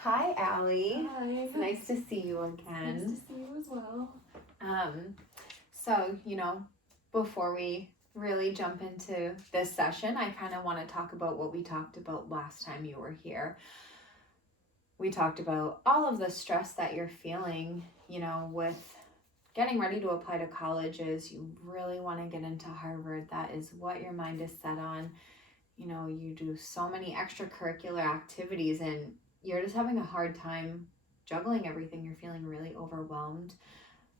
Hi, Allie. Hi. It's nice to see you again. Nice to see you as well. So, before we really jump into this session, I kind of want to talk about what we talked about last time you were here. We talked about all of the stress that you're feeling, with getting ready to apply to colleges. You really want to get into Harvard. That is what your mind is set on. You do so many extracurricular activities and you're just having a hard time juggling everything. You're feeling really overwhelmed.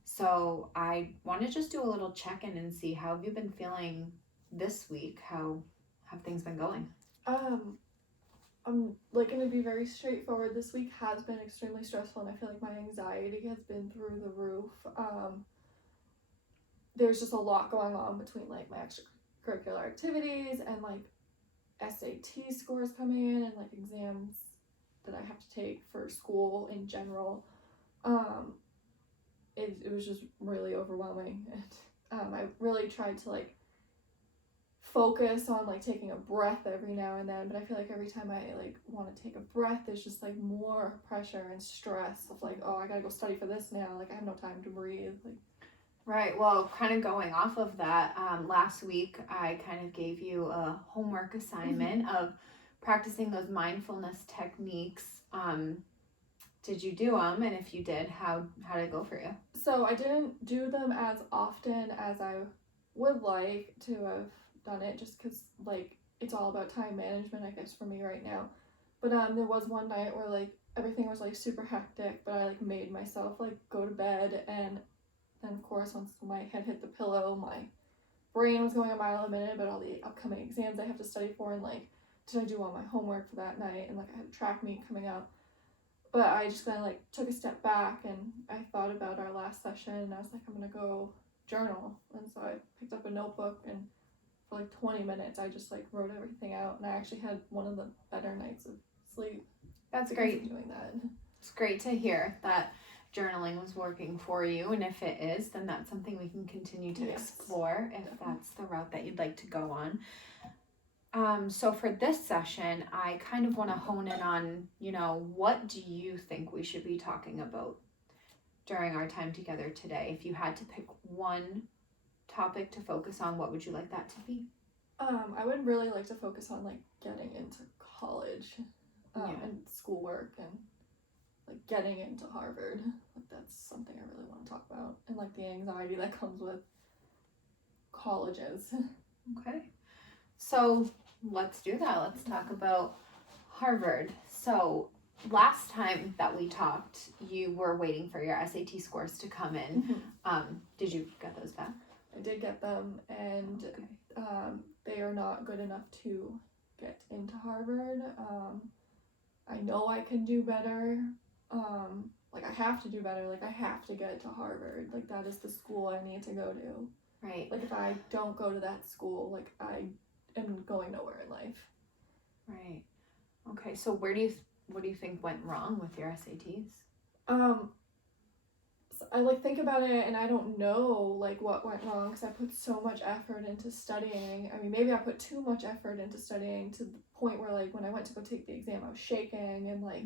So I want to just do a little check-in and see how have you been feeling this week? How have things been going? I'm going to be very straightforward. This week has been extremely stressful, and I feel like my anxiety has been through the roof. There's just a lot going on between like my extracurricular activities and like SAT scores coming in and like exams that I have to take for school in general. It was just really overwhelming, and I really tried to like focus on like taking a breath every now and then, but I feel like every time I like want to take a breath, there's just like more pressure and stress of like, oh, I gotta go study for this now, like I have no time to breathe. Right. Well, kind of going off of that, last week I kind of gave you a homework assignment of practicing those mindfulness techniques. Did you do them? And if you did, how did it go for you? So I didn't do them as often as I would like to have done it, just because like it's all about time management, I guess, for me right now. But there was one night where like everything was like super hectic, but I like made myself like go to bed, and then of course once my head hit the pillow, my brain was going a mile a minute about all the upcoming exams I have to study for, and like did I do all my homework for that night, and like I had a track meet coming up. But I just kind of like took a step back and I thought about our last session, and I was like, I'm gonna go journal. And so I picked up a notebook, and for like 20 minutes I just like wrote everything out, and I actually had one of the better nights of sleep. That's great. Doing that. It's great to hear that journaling was working for you, and if it is, then that's something we can continue to explore if that's the route that you'd like to go on. So for this session, I kind of want to hone in on, what do you think we should be talking about during our time together today? If you had to pick one topic to focus on, what would you like that to be? I would really like to focus on like getting into college and schoolwork and like getting into Harvard. Like that's something I really want to talk about, and like the anxiety that comes with colleges. Okay. So let's do that. Let's talk about Harvard. So last time that we talked, you were waiting for your SAT scores to come in. Did you get those back? I did get them, and they are not good enough to get into Harvard. I know I can do better. Like I have to do better. Like I have to get to Harvard. Like that is the school I need to go to. Right. Like if I don't go to that school, like I am going nowhere in life. Right. Okay. So what do you think went wrong with your SATs? I like think about it, and I don't know like what went wrong, because I put so much effort into studying. I mean, maybe I put too much effort into studying to the point where like when I went to go take the exam, I was shaking, and like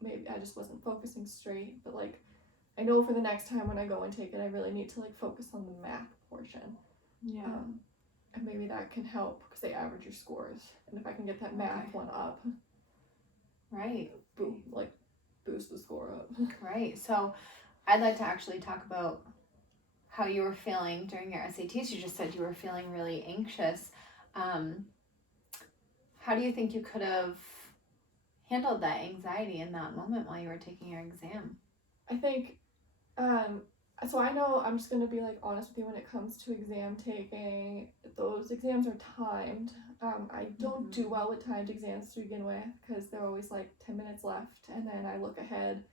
maybe I just wasn't focusing straight. But like I know for the next time when I go and take it, I really need to like focus on the math portion. Yeah. And maybe that can help, because they average your scores, and if I can get that math one up, right, boost the score up. Right. So I'd like to actually talk about how you were feeling during your SATs. You just said you were feeling really anxious. How do you think you could have handled that anxiety in that moment while you were taking your exam? I think, so I know I'm just going to be like honest with you when it comes to exam taking. Those exams are timed. I don't do well with timed exams to begin with, because they're always like 10 minutes left, and then I look ahead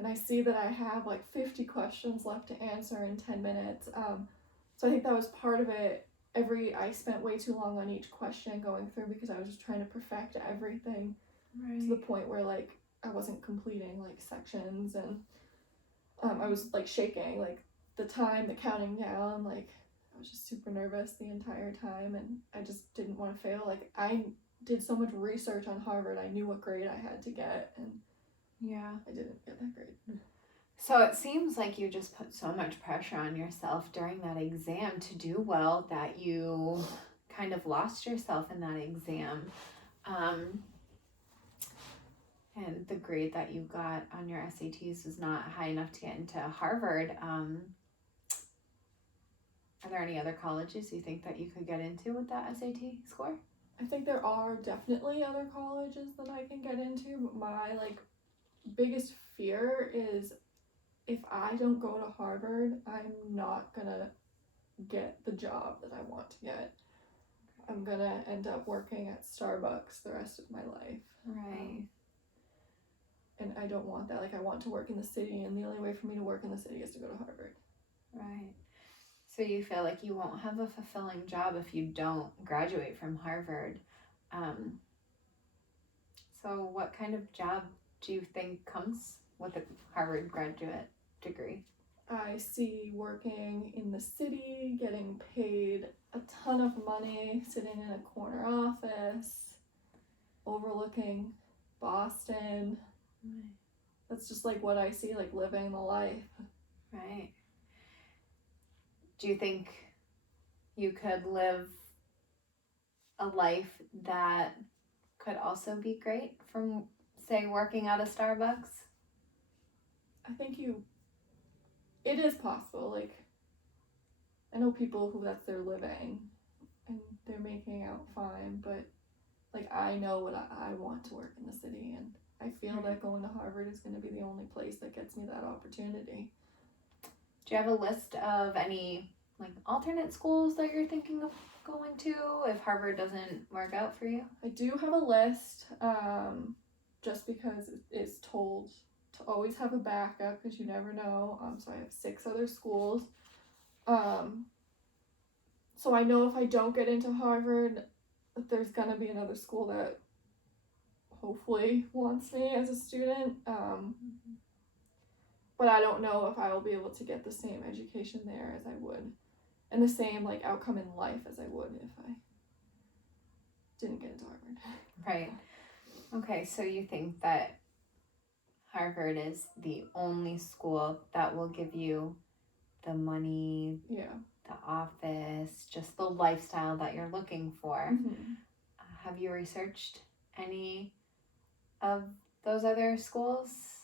and I see that I have like 50 questions left to answer in 10 minutes. So I think that was part of it. I spent way too long on each question going through, because I was just trying to perfect everything to the point where like I wasn't completing like sections, and I was like shaking, like the counting down, like I was just super nervous the entire time, and I just didn't want to fail. Like I did so much research on Harvard. I knew what grade I had to get, and Yeah. I didn't get that grade. So it seems like you just put so much pressure on yourself during that exam to do well that you kind of lost yourself in that exam. And the grade that you got on your SATs was not high enough to get into Harvard. Are there any other colleges you think that you could get into with that SAT score? I think there are definitely other colleges that I can get into, but my biggest fear is if I don't go to Harvard, I'm not gonna get the job that I want to get. I'm gonna end up working at Starbucks the rest of my life. Right. And I don't want that. I want to work in the city, and the only way for me to work in the city is to go to Harvard. Right. So you feel like you won't have a fulfilling job if you don't graduate from Harvard. So what kind of job do you think comes with a Harvard graduate degree? I see working in the city, getting paid a ton of money, sitting in a corner office, overlooking Boston. Right. That's just what I see, living the life. Right. Do you think you could live a life that could also be great from, say, working at a Starbucks? I think it is possible. I know people who that's their living and they're making out fine, but I know what I want to work in the city, and I feel that going to Harvard is going to be the only place that gets me that opportunity. Do you have a list of any alternate schools that you're thinking of going to if Harvard doesn't work out for you? I do have a list, just because it's told to always have a backup because you never know. So I have 6 other schools. So I know if I don't get into Harvard, there's gonna be another school that hopefully wants me as a student. But I don't know if I will be able to get the same education there as I would, and the same outcome in life as I would if I didn't get into Harvard. Right. Okay, so you think that Harvard is the only school that will give you the money, Yeah. the office, just the lifestyle that you're looking for. Mm-hmm. Have you researched any of those other schools?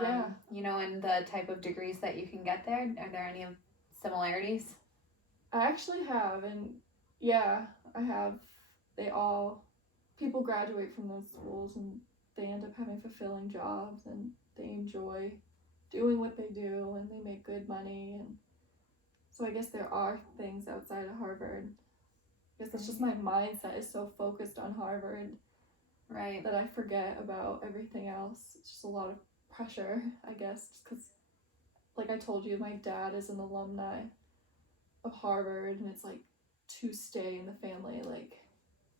Yeah. And the type of degrees that you can get there? Are there any similarities? I actually have, and yeah, I have. People graduate from those schools and they end up having fulfilling jobs and they enjoy doing what they do and they make good money. And so I guess there are things outside of Harvard. I guess that's just my mindset is so focused on Harvard, right, that I forget about everything else. It's just a lot of pressure, I guess, just because, I told you, my dad is an alumni of Harvard, and it's to stay in the family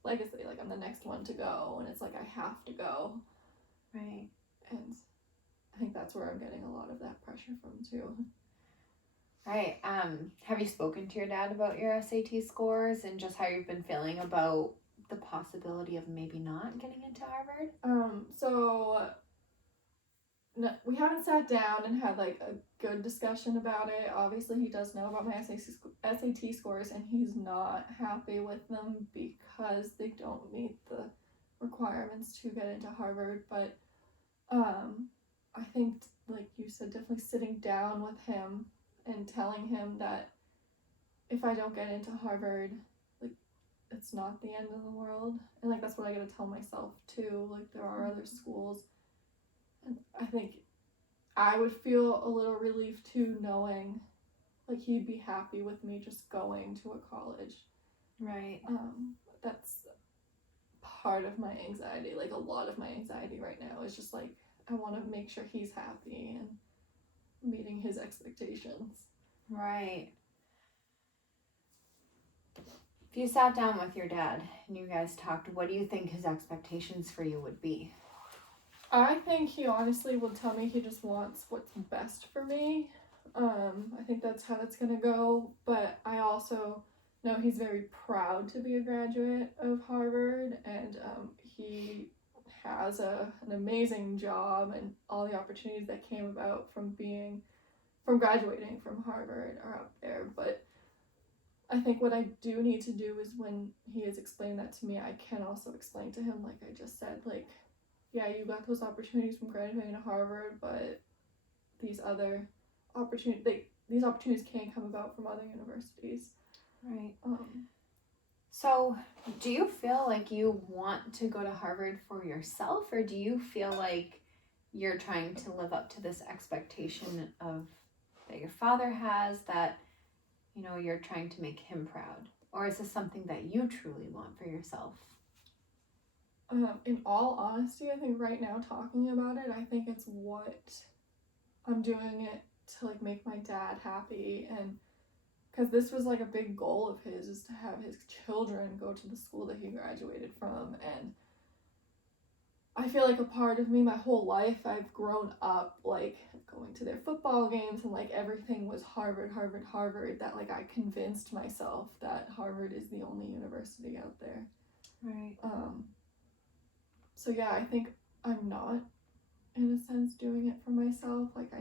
legacy. I'm the next one to go, and it's I have to go. Right. And I think that's where I'm getting a lot of that pressure from too. Right. Have you spoken to your dad about your SAT scores and just how you've been feeling about the possibility of maybe not getting into Harvard? So no, we haven't sat down and had a good discussion about it. Obviously, he does know about my SAT scores, and he's not happy with them because they don't meet the requirements to get into Harvard. But I think, like you said, definitely sitting down with him and telling him that if I don't get into Harvard, it's not the end of the world. And that's what I gotta tell myself too. There are other schools. And I think I would feel a little relief too, knowing he'd be happy with me just going to a college. Right. That's part of my anxiety. A lot of my anxiety right now is just I want to make sure he's happy and meeting his expectations. Right. If you sat down with your dad and you guys talked, what do you think his expectations for you would be? I think he honestly will tell me he just wants what's best for me. I think that's how that's gonna go. But I also know he's very proud to be a graduate of Harvard, and he has an amazing job, and all the opportunities that came about from graduating from Harvard are up there. But I think what I do need to do is, when he has explained that to me, I can also explain to him, like I just said, like, yeah, you got those opportunities from graduating to Harvard, but these other these opportunities can't come about from other universities. Right. So, do you feel like you want to go to Harvard for yourself, or do you feel like you're trying to live up to this expectation of that your father has, that, you know, you're trying to make him proud? Or is this something that you truly want for yourself? In all honesty, I think right now, talking about it, I think it's what I'm doing it to, like, make my dad happy, and because this was like a big goal of his, is to have his children go to the school that he graduated from. And I feel like a part of me, my whole life, I've grown up like going to their football games, and like everything was Harvard, Harvard, Harvard, that like I convinced myself that Harvard is the only university out there. Right. So yeah, I think I'm not, in a sense, doing it for myself. Like I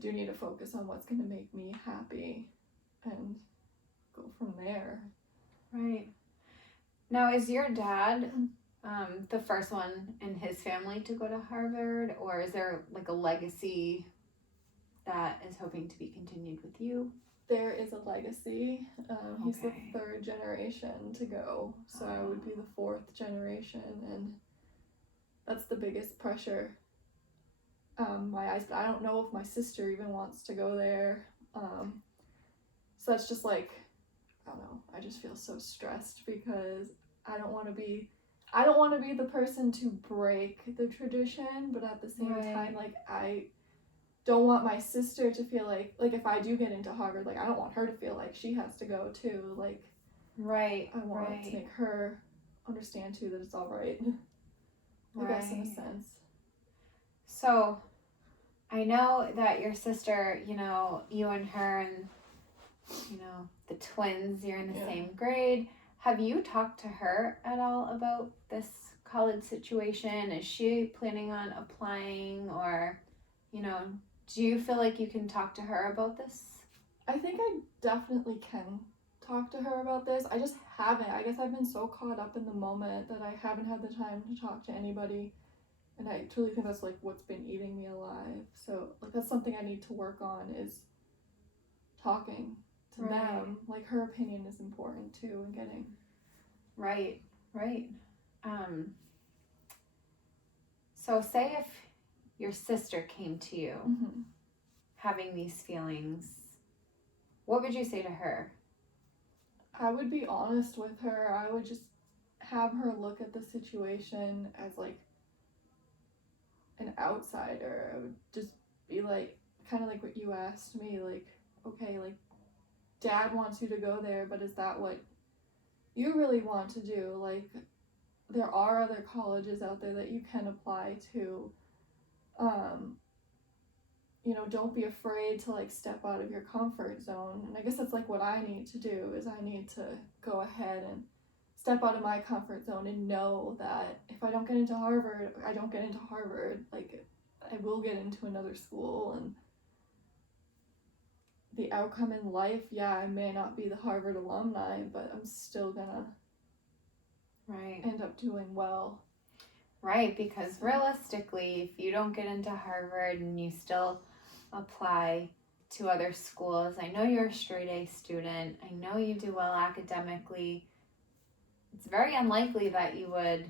do need to focus on what's going to make me happy and go from there. Right. Now, is your dad the first one in his family to go to Harvard, or is there like a legacy that is hoping to be continued with you? There is a legacy. He's the Okay. third generation to go, so I would be the fourth generation, and that's the biggest pressure. My eyes, but I don't know if my sister even wants to go there. So that's just like, I don't know. I just feel so stressed because I don't want to be the person to break the tradition, but at the same time, like I don't want my sister to feel like if I do get into Harvard, like I don't want her to feel like she has to go too. Like, right. I want to make her understand too that it's all right. I guess in a sense. So, I know that your sister, you know, you and her and, you know, the twins, you're in the same grade. Have you talked to her at all about this college situation? Is she planning on applying, or, you know, do you feel like you can talk to her about this? I think I definitely can talk to her about this. I just haven't. I guess I've been so caught up in the moment that I haven't had the time to talk to anybody. And I truly think that's like what's been eating me alive. So like that's something I need to work on, is talking to them. Like her opinion is important too, and getting. Right. So say if your sister came to you having these feelings, what would you say to her? I would be honest with her. I would just have her look at the situation as like an outsider. I would just be like, kind of like what you asked me, like, okay, like dad wants you to go there, but is that what you really want to do? Like, there are other colleges out there that you can apply to. You know, don't be afraid to like step out of your comfort zone. And I guess that's like what I need to do, is I need to go ahead and step out of my comfort zone and know that if I don't get into Harvard, I don't get into Harvard. Like, I will get into another school, and the outcome in life, yeah, I may not be the Harvard alumni, but I'm still gonna end up doing well. Right, because realistically, if you don't get into Harvard and you still apply to other schools, I know you're a straight A student, I know you do well academically, it's very unlikely that you would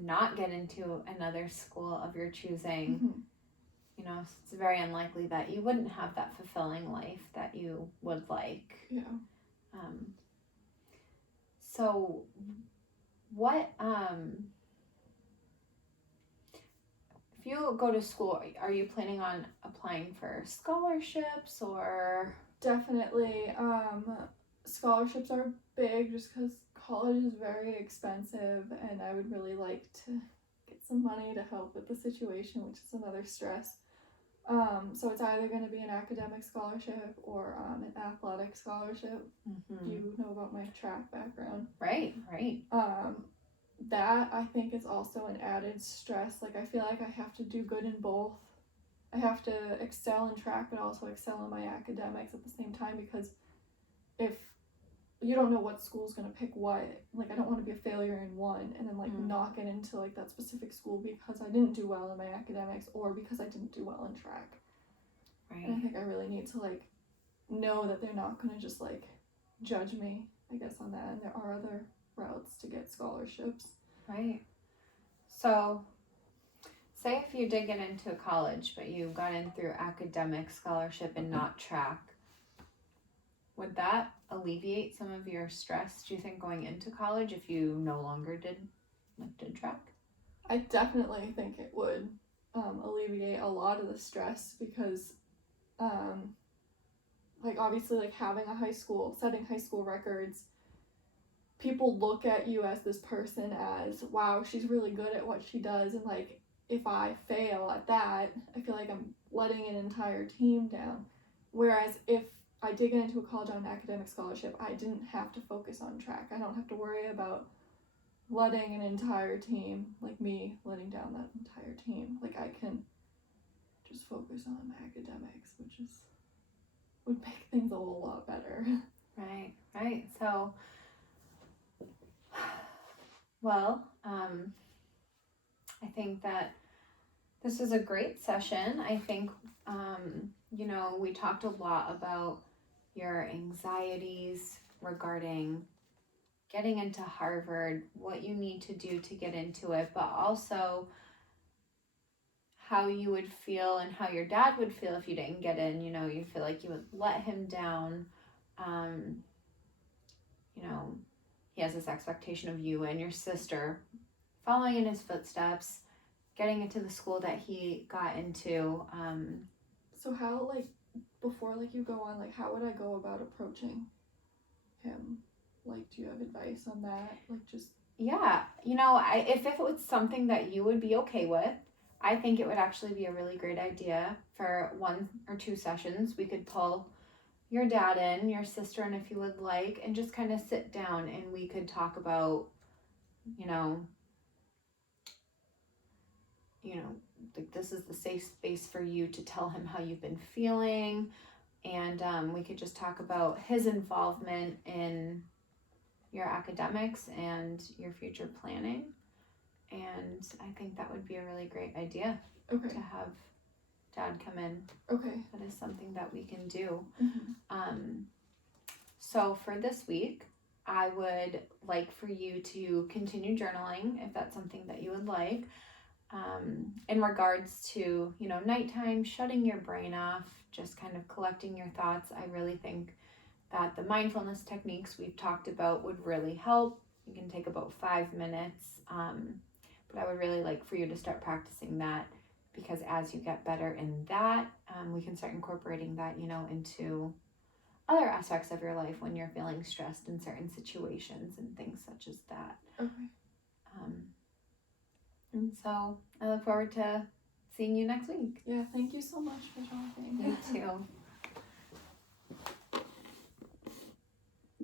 not get into another school of your choosing. You know, it's very unlikely that you wouldn't have that fulfilling life that you would like. So what if you go to school, are you planning on applying for scholarships or? Definitely. Scholarships are big just because college is very expensive, and I would really like to get some money to help with the situation, which is another stress. So it's either going to be an academic scholarship or an athletic scholarship. You know about my track background. Right. that I think is also an added stress. Like I feel like I have to do good in both. I have to excel in track but also excel in my academics at the same time, because if you don't know what school's going to pick what, like I don't want to be a failure in one and then like not get into like that specific school because I didn't do well in my academics or because I didn't do well in track. Right. And I think I really need to like know that they're not going to just like judge me, I guess, on that, and there are other routes to get scholarships. Right. So say if you did get into a college but you got in through academic scholarship and not track, would that alleviate some of your stress, do you think, going into college if you no longer did track? I definitely think it would alleviate a lot of the stress, because like obviously like having a high school, setting high school records, people look at you as this person as, wow, she's really good at what she does, and like if I fail at that, I feel like I'm letting an entire team down. Whereas if I did get into a college on an academic scholarship, I didn't have to focus on track. I don't have to worry about letting an entire team, like me, letting down that entire team. Like I can just focus on my academics, which would make things a whole lot better. Right. So, well, I think that this was a great session. I think, we talked a lot about your anxieties regarding getting into Harvard, what you need to do to get into it, but also how you would feel and how your dad would feel if you didn't get in. You feel like you would let him down. He has this expectation of you and your sister following in his footsteps, getting into the school that he got into. So how, like, before like you go on, like how would I go about approaching him? Like, do you have advice on that? Like, just yeah, if it was something that you would be okay with, I think it would actually be a really great idea for 1 or 2 sessions. We could pull your dad in, your sister in if you would like, and just kind of sit down and we could talk about, like this is the safe space for you to tell him how you've been feeling, and we could just talk about his involvement in your academics and your future planning. And I think that would be a really great idea to have dad come in. That is something that we can do. So for this week, I would like for you to continue journaling if that's something that you would like. In regards to, nighttime, shutting your brain off, just kind of collecting your thoughts, I really think that the mindfulness techniques we've talked about would really help. You can take about 5 minutes, but I would really like for you to start practicing that, because as you get better in that, we can start incorporating that, into other aspects of your life when you're feeling stressed in certain situations and things such as that. And so I look forward to seeing you next week. Yeah, thank you so much for talking. You too.